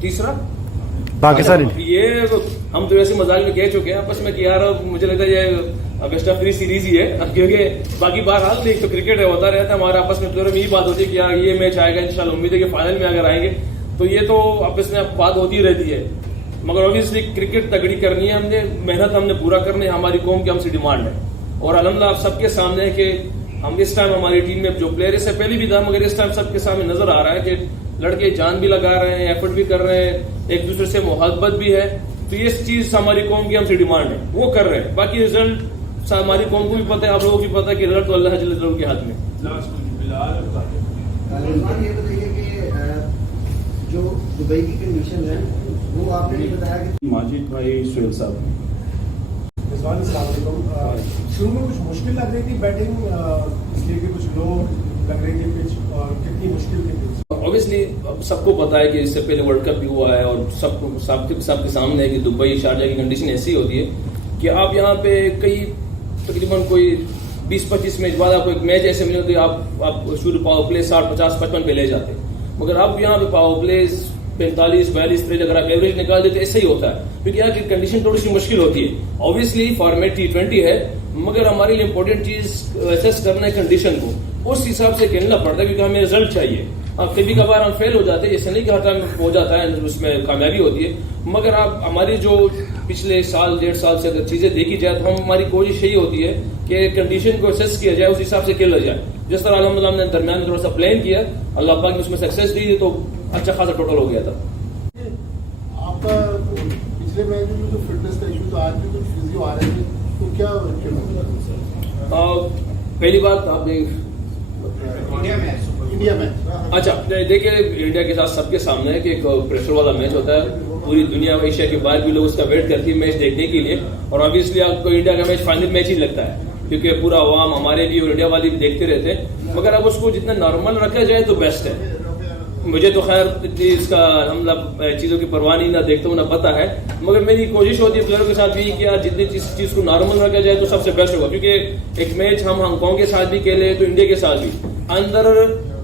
तीसरा पाकिस्तान ये हम तो वैसे मजाक में कह चुके हैं आपस में कि यार मुझे लगता है ये बेस्ट ऑफ 3 सीरीज ही है, क्योंकि बाकी बहरहाल देख तो क्रिकेट है, होता रहता है हमारे आपस में प्लेयर में यही बात होती है कि यार ये मैच आएगा इंशाल्लाह, उम्मीद है कि फाइनल में अगर आएंगे तो ये तो आपस में बात होती रहती है। मगर ऑब्वियसली क्रिकेट तगड़ी करनी है, हमने मेहनत हमने पूरा करनी है, हमारी कौम की हमसे डिमांड है। और अल्हम्दुलिल्लाह आप सबके सामने है कि हम इस टाइम हमारी टीम में जो प्लेयर इससे पहले भी था, मगर इस टाइम सबके सामने नजर आ रहा है कि लड़के जान भी लगा रहे हैं, एफर्ट भी कर रहे हैं, एक दूसरे से मोहब्बत भी है। तो ये चीज हमारी कौम की हमसे डिमांड है, वो कर रहे हैं। बाकी रिजल्ट हमारी कौम को भी पता है, आप लोगों को भी पता है कि रिजल्ट तो अल्लाह जल्ल जलालहू के हाथ में। ये बताइए कि जो दुबई की कंडीशन है वो आपने नहीं बताया कि माजिद भाई सुहेल साहब शुरू में कुछ मुश्किल लग रही थी बैटिंग, इसलिए कि कुछ लो लग रही थी पिच, और कितनी मुश्किल थी पिच? ऑब्वियसली सबको पता है कि इससे पहले वर्ल्ड कप भी हुआ है और सबके सामने है कि दुबई शारजा की कंडीशन ऐसी होती है कि आप यहाँ पे कई तकरीबन कोई 20-25 मैच बाद आपको एक मैच ऐसे मिले होते आप शुरू पावर प्ले 60, 50, 55 पे ले जाते, मगर आप यहाँ पे पावर प्ले 45, 42 पे अगर आप एवरेज निकाल देते ऐसा ही होता है, क्योंकि यहाँ की कंडीशन थोड़ी सी मुश्किल होती है। ऑब्वियसली फॉर्मेट T20 है, मगर हमारे लिए इंपॉर्टेंट चीज एसेस करना है कंडीशन को, उस हिसाब से खेलना पड़ता है, क्योंकि हमें रिजल्ट चाहिए। अब कभी कभार हम फेल हो जाते हैं, ऐसा नहीं कि हर टाइम हो जाता है, उसमें कामयाबी होती है, मगर आप हमारी जो पिछले साल 1.5 साल से अगर चीजें देखी जाए तो हमारी कोशिश यही होती है कि कंडीशन को एसेस किया जाए, उस हिसाब से खेला जाए। जिस तरह अल्हम्दुलिल्लाह हमने दरमियान में थोड़ा सा प्लान किया, अल्लाह पाक ने उसमें सक्सेस दी, तो अच्छा खासा टोटल हो गया था। आपका पिछले मैच में जो फिटनेस का इशू था, आज भी कुछ फिजियो आ रहे थे, तो क्या पहली बात आपने इंडिया मैच अच्छा देखिए, इंडिया के साथ सबके सामने है कि एक प्रेशर वाला मैच होता है, पूरी दुनिया एशिया के बाहर भी लोग उसका वेट करती है मैच देखने के लिए, और ऑब्वियसली आपको इंडिया का मैच फाइनल मैच ही लगता है, क्योंकि पूरा अवाम हमारे भी और इंडिया वाले भी देखते रहते हैं। मगर अब उसको जितना नॉर्मल रखा जाए तो बेस्ट है। मुझे तो खैर इतनी इसका हम चीजों की परवाह नहीं ना देखता हूँ ना पता है, मगर मेरी कोशिश होती है प्लेयरों के साथ भी कि यार जितनी चीज को नॉर्मल रखा जाए तो सबसे बेस्ट होगा, क्योंकि एक मैच हम हांगकांग के साथ भी खेले तो इंडिया के साथ भी अंदर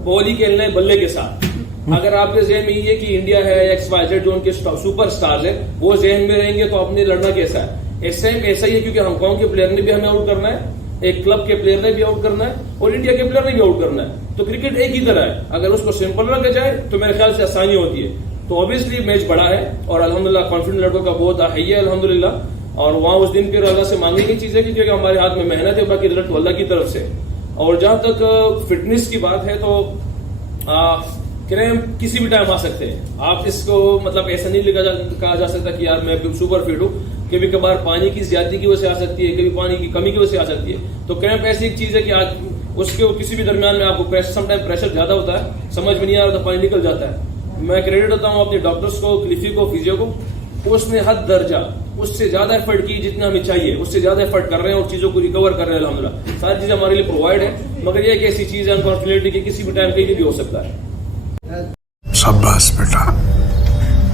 बॉल ही खेलना है बल्ले के साथ। अगर आपके जहन में ये कि इंडिया है XYZ जो उनके सुपर स्टार्स है वो जहन में रहेंगे तो अपने लड़ना कैसा है, ऐसा ही है, क्योंकि हांगकांग के प्लेयर ने भी हमें आउट करना है, एक क्लब के प्लेयर ने भी आउट करना है और इंडिया के प्लेयर ने भी आउट करना है। तो क्रिकेट एक ही तरह है, अगर उसको सिंपल रखा जाए तो मेरे ख्याल से आसानी होती है। तो ऑब्वियसली मैच बड़ा है और अल्हम्दुलिल्लाह कॉन्फिडेंट लड़कों का बहुत है अल्हम्दुलिल्लाह, और वहां उस दिन फिर अल्लाह से मांगने की चीज है क्योंकि हमारे हाथ में मेहनत है, बाकी रिजल्ट तो अल्लाह की तरफ से। और जहां तक फिटनेस की बात है तो क्रैम्प किसी भी टाइम आ सकते हैं, आप इसको मतलब ऐसा नहीं कहा जा सकता कि यार मैं सुपर फिट हूँ। कभी कभार पानी की ज्यादती की वजह से आ सकती है, कभी पानी की कमी की वजह से आ सकती है। तो क्रैम्प ऐसी एक चीज है कि आज उसके किसी भी दरमियान में आपको समटाइम प्रेशर ज्यादा होता है, समझ में नहीं आ रहा तो पानी निकल जाता है। मैं क्रेडिट देता हूँ अपने डॉक्टर्स को, क्लिफी को, फिजियो को, उसने हद दर्जा उससे ज्यादा एफर्ट की जितना हमें चाहिए, उससे ज्यादा एफर्ट कर रहे हैं और चीजों को रिकवर कर रहे हैं अल्हम्दुलिल्लाह। सारी चीजें हमारे लिए प्रोवाइड है, मगर ये एक ऐसी चीज है अनफॉर्चुनेटली कि किसी भी टाइम कहीं भी हो सकता है। शाबाश बेटा,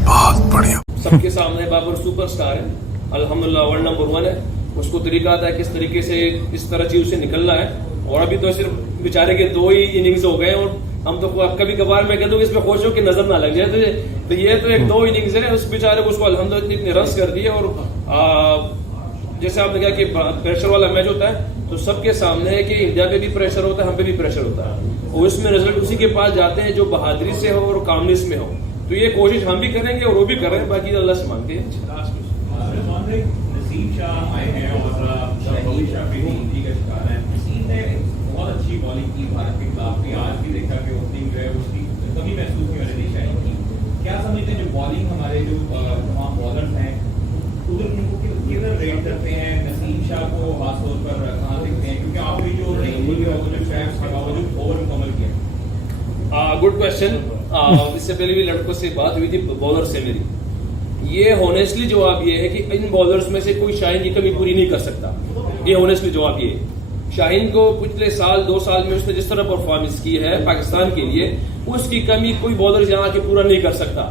बहुत बढ़िया। सबके सामने बाबर सुपरस्टार है, अल्हम्दुलिल्लाह वर्ल्ड नंबर 1 है, उसको तरीका आता है किस तरीके से इस तरह चीज से निकलना है। और अभी तो सिर्फ बेचारे के 2 ही इनिंग्स हो गए और हम तो कभी कभार मैं कह दूं इसमें खुश हो कि नजर ना लग जाए, तो ये तो एक 2 इनिंग्स है, उस बेचारे को उसको अल्हम्दुलिल्लाह इतने रन्स कर दिए। और जैसे आपने कहा कि प्रेशर वाला मैच होता है तो सबके सामने है कि इंडिया पे भी प्रेशर होता है, हम पे भी प्रेशर होता है, और उसमें रिजल्ट उसी के पास जाते हैं जो बहादुरी से हो और कामनेस में हो। तो ये कोशिश हम भी करेंगे और वो भी कर रहे हैं, बाकी अल्लाह से मांगते हैं। नसीम शाह आए हैं और भविष्य भी इंजरी का शिकार है। नसीम ने बहुत अच्छी बॉलिंग की भारत के खिलाफ भी, आज भी देखा कि ओपनिंग जो है उसकी कमी महसूस की मैंने शाही की। क्या समझते हैं जो बॉलिंग हमारे जो तमाम बॉलर्स हैं उधर उनको किधर रेट करते हैं, नसीम शाह को खासतौर पर कहाँ देखते हैं, क्योंकि आपकी जो रेंज है वो जो शैप्स के बावजूद ओवर मुकम्मल किया। Good question. इससे पहले भी लड़कों से बात हुई थी बॉलर से मेरी, ये होनेस्टली जवाब ये है कि इन बॉलर्स में से कोई शाहीन की कमी पूरी नहीं कर सकता। ये होनेस्टली जवाब ये है। शाहीन को पिछले साल 2 साल में उसने जिस तरह परफॉर्मेंस की है पाकिस्तान के लिए, उसकी कमी कोई बॉलर यहाँ के पूरा नहीं कर सकता,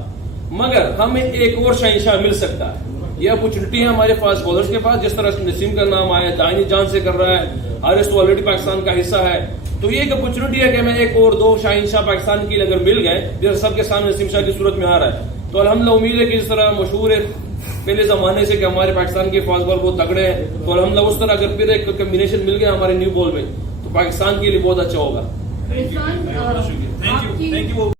मगर हमें एक और शाहीन शाह मिल सकता है। ये अपॉर्चुनिटी है हमारे फास्ट बॉलर्स के पास, जिस तरह नसीम का नाम आया, दानिश जान से कर रहा है, हारिस तो ऑलरेडी पाकिस्तान का हिस्सा है। तो ये एक अपॉर्चुनिटी है कि हमें एक और 2 शाहीन शाह पाकिस्तान के लिए अगर मिल गए, जैसे सबके सामने नसीम शाह की सूरत में आ रहा है, तो अल्हम्दुलिल्लाह उम्मीद है कि इस तरह मशहूर है पहले जमाने से कि हमारे पाकिस्तान के फास्ट बॉल बहुत तगड़े हैं, तो अल्हम्दुलिल्लाह उस तरह अगर फिर एक कम्बिनेशन मिल गया हमारे न्यू बॉल में तो पाकिस्तान के लिए बहुत अच्छा होगा। Rizwan, thank you.